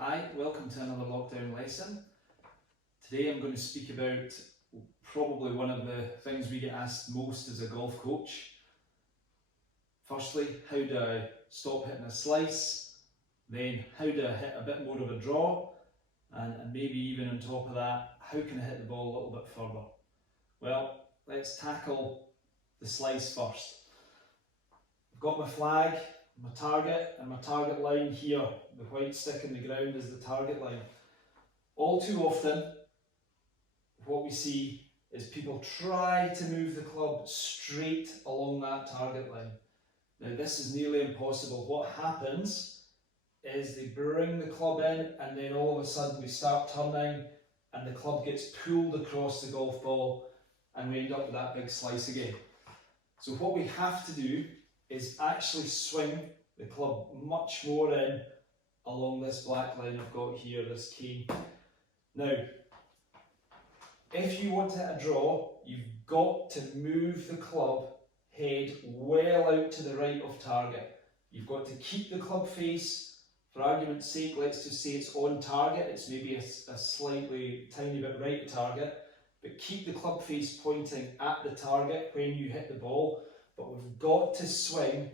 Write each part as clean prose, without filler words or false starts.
Hi, welcome to another lockdown lesson. Today I'm going to speak about probably one of the things we get asked most as a golf coach. Firstly, how do I stop hitting a slice? Then how do I hit a bit more of a draw? And maybe even on top of that, how can I hit the ball a little bit further? Well, let's tackle the slice first. I've got my flag, my target, and my target line here. The white stick in the ground is the target line. All too often, what we see is people try to move the club straight along that target line. Now this is nearly impossible. What happens is they bring the club in and then all of a sudden we start turning and the club gets pulled across the golf ball and we end up with that big slice again. So what we have to do is actually swing the club much more in along this black line I've got here, this cane. Now, if you want to hit a draw, you've got to move the club head well out to the right of target. You've got to keep the club face, for argument's sake, let's just say it's on target, it's maybe a slightly tiny bit right of target, but keep the club face pointing at the target when you hit the ball, but we've got to swing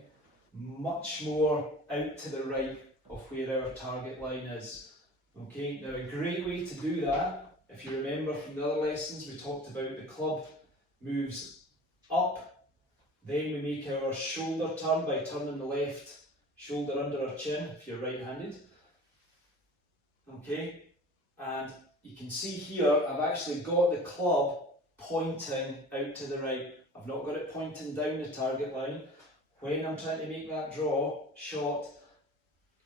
much more out to the right of where our target line is. Okay, now a great way to do that, if you remember from the other lessons, we talked about the club moves up, then we make our shoulder turn by turning the left shoulder under our chin if you're right-handed. Okay, and you can see here I've actually got the club pointing out to the right. I've not got it pointing down the target line. When I'm trying to make that draw shot,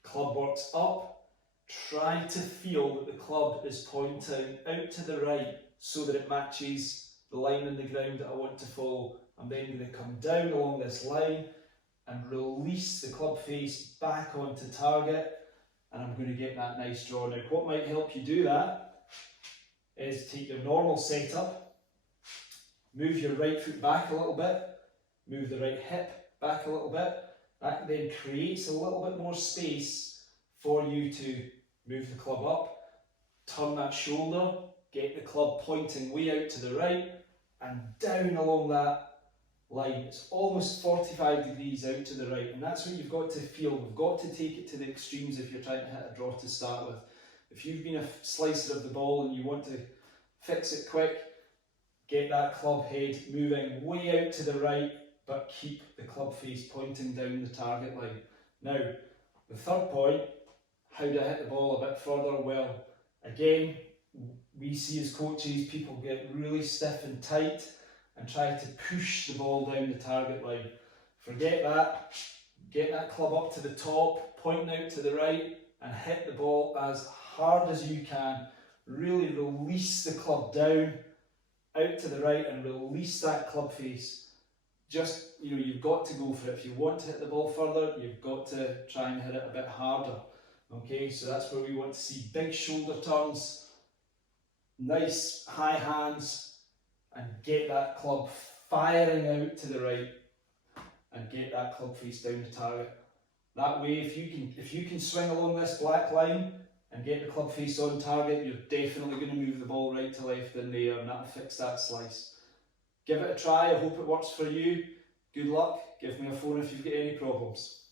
club works up, try to feel that the club is pointing out to the right so that it matches the line in the ground that I want to follow. I'm then going to come down along this line and release the club face back onto target, and I'm going to get that nice draw. Now what might help you do that is take your normal setup, move your right foot back a little bit, move the right hip back a little bit. That then creates a little bit more space for you to move the club up, turn that shoulder, get the club pointing way out to the right and down along that line. It's almost 45 degrees out to the right, and that's what you've got to feel. We've got to take it to the extremes if you're trying to hit a draw to start with. If you've been a slicer of the ball and you want to fix it quick, get that club head moving way out to the right, but keep the club face pointing down the target line. Now, the third point, how do I hit the ball a bit further? Well, again, we see as coaches, people get really stiff and tight and try to push the ball down the target line. Forget that. Get that club up to the top, pointing out to the right, and hit the ball as hard as you can. Really release the club down, out to the right, and release that club face. Just, you've got to go for it. If you want to hit the ball further, you've got to try and hit it a bit harder. Okay, so that's where we want to see big shoulder turns, nice high hands, and get that club firing out to the right and get that club face down the target. That way, if you can swing along this black line and get the club face on target, you're definitely going to move the ball right to left in there, and that'll fix that slice. Give it a try, I hope it works for you. Good luck, give me a phone if you've got any problems.